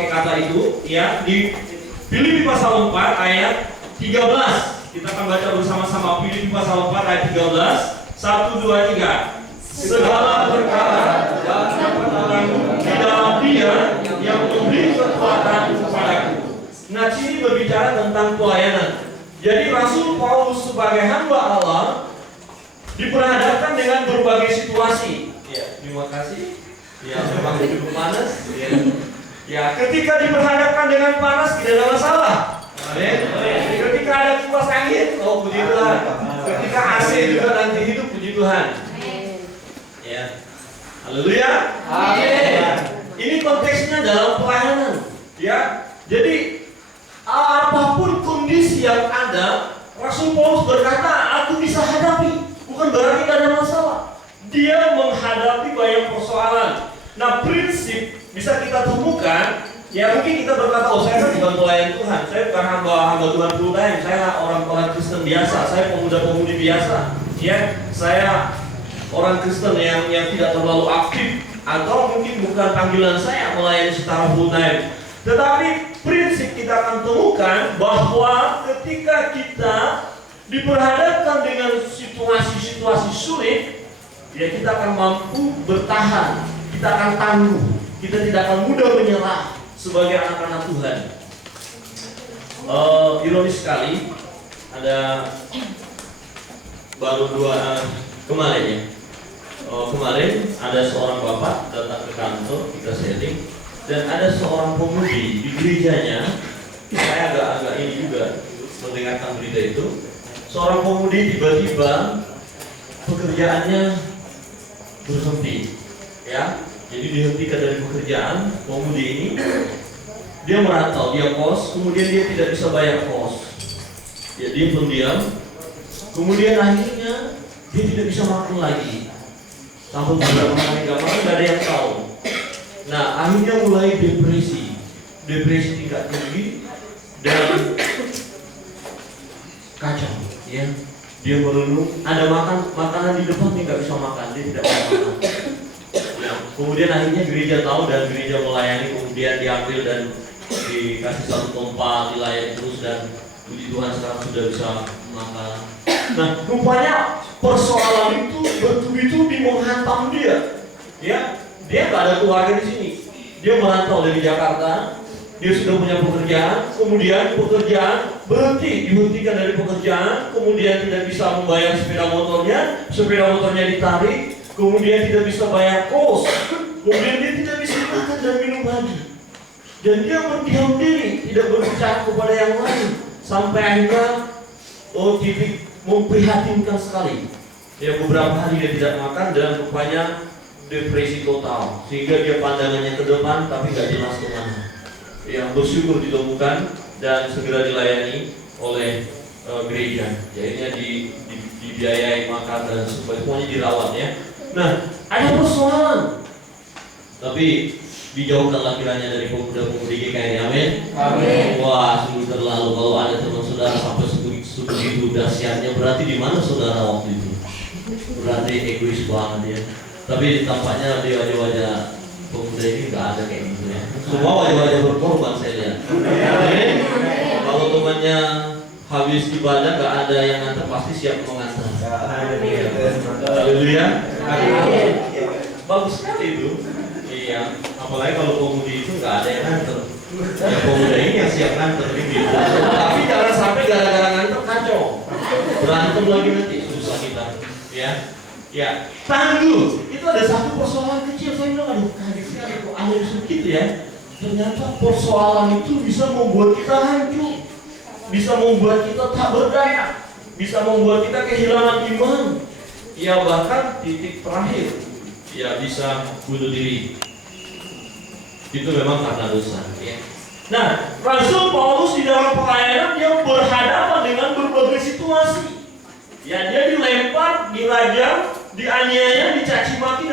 pakai kata itu, ya, di Filipi pasal 4 ayat 13. Kita akan baca bersama-sama Filipi pasal 4 ayat 13. 1, 2, 3. Segala perkara dapat kepadamu di dalam Dia yang memberi kekuatan kepadaku. Nah, sini berbicara tentang pelayanan. Jadi Rasul Paulus sebagai hamba Allah diperhadapkan dengan berbagai situasi. Ya, terima kasih. Ya, memang cukup panas. Ya, ketika diperhadapkan dengan panas tidak ada masalah. Amin. Ketika ada kipas angin, oh puji Tuhan. Ketika AC juga nanti hidup, puji Tuhan. Ya, haleluya. Amin. Ini konteksnya dalam pelayanan. Ya, jadi apapun kondisi yang ada, Rasul Paulus berkata, aku bisa hadapi. Bukan berarti tidak ada masalah. Dia menghadapi banyak persoalan. Nah, prinsip bisa kita temukan. Ya, mungkin kita berkata, oh saya kan bukan pelayan Tuhan, saya bukan hamba Tuhan full time, saya orang Kristen biasa, saya pemuda-pemudi biasa. Ya, saya orang Kristen yang tidak terlalu aktif, atau mungkin bukan panggilan saya melayani secara full time. Tetapi prinsip kita akan temukan bahwa ketika kita diperhadapkan dengan situasi-situasi sulit, ya kita akan mampu bertahan, kita akan tangguh, kita tidak akan mudah menyerah sebagai anak-anak Tuhan. Ironis sekali, ada baru kemarin ya. Kemarin ada seorang bapak datang ke kantor, kita sharing, dan ada seorang pemudi di gerejanya. Saya agak ini juga mendengarkan berita itu. Seorang pemudi tiba-tiba pekerjaannya berhenti, ya. Jadi dihentikan dari pekerjaan. Pemudi ini dia merantau, dia kos, kemudian dia tidak bisa bayar kos. Ya, dia pendiam. Kemudian akhirnya dia tidak bisa makan lagi. Sampai beberapa hari kemarin nggak ada yang tahu. Nah, akhirnya mulai depresi tingkat tinggi dan kacau. Ya, dia merenung, ada makanan di depan dia nggak bisa makan, dia tidak bisa makan. Nah, kemudian akhirnya gereja tahu dan gereja melayani, kemudian diambil dan dikasih satu pompa, dilayani terus, dan puji Tuhan sekarang sudah bisa makan. Nah, rupanya persoalan itu bertubi-tubi menghantam dia. Ya, dia nggak ada keluarga di sini. Dia merantau dari Jakarta. Dia sudah punya pekerjaan, kemudian pekerjaan dihentikan dari pekerjaan, kemudian tidak bisa membayar sepeda motornya ditarik, kemudian tidak bisa bayar kos, kemudian dia tidak bisa makan dan minum lagi. Dan dia berdiam diri, tidak berbicara kepada yang lain, sampai akhirnya titik memprihatinkan sekali. Ya, beberapa hari dia tidak makan dan rupanya depresi total, sehingga dia pandangannya ke depan tapi nggak jelas kemana. Yang bersyukur ditemukan dan segera dilayani oleh gereja. Jadinya dibiayai makan dan semuanya dirawat ya. Nah, ada persoalan, tapi dijauhkanlah kiranya dari pemuda-pemudi GKI. Amin. Amin. Wah, sungguh terlalu kalau ada teman saudara sampai sebegitu dahsyatnya, berarti di mana saudara waktu itu? Berarti egois banget ya. Tapi tampaknya di wajah-wajah pemuda ini nggak ada kayak gitu ya. Semua wajah-wajah berkorban saya lihat. Amin. Kalau temannya habis ibadah nggak ada yang nganter, pasti siap mengantar. Haleluya. Bagus sekali itu. Iya. Apalagi kalau pemudi itu nggak ada yang nganter. Ya, pemuda ini yang siap nganter gitu. Tapi jangan sampai gara-gara nganter kacau. Berantem lagi nanti susah kita. Ya. Ya, tangguh. Itu ada satu persoalan kecil. Saya bilang, aduh kaget sekali kok ada begitu ya. Ternyata persoalan itu bisa membuat kita hancur, bisa membuat kita tak berdaya, bisa membuat kita kehilangan iman. Ya, bahkan titik terakhir, ya bisa bunuh diri. Itu memang karena dosa. Ya. Nah, Rasul Paulus di dalam pelayanan dia berhadapan dengan berbagai situasi. Ya, dia dilempar, dirajam, dianiaya, dicaci maki.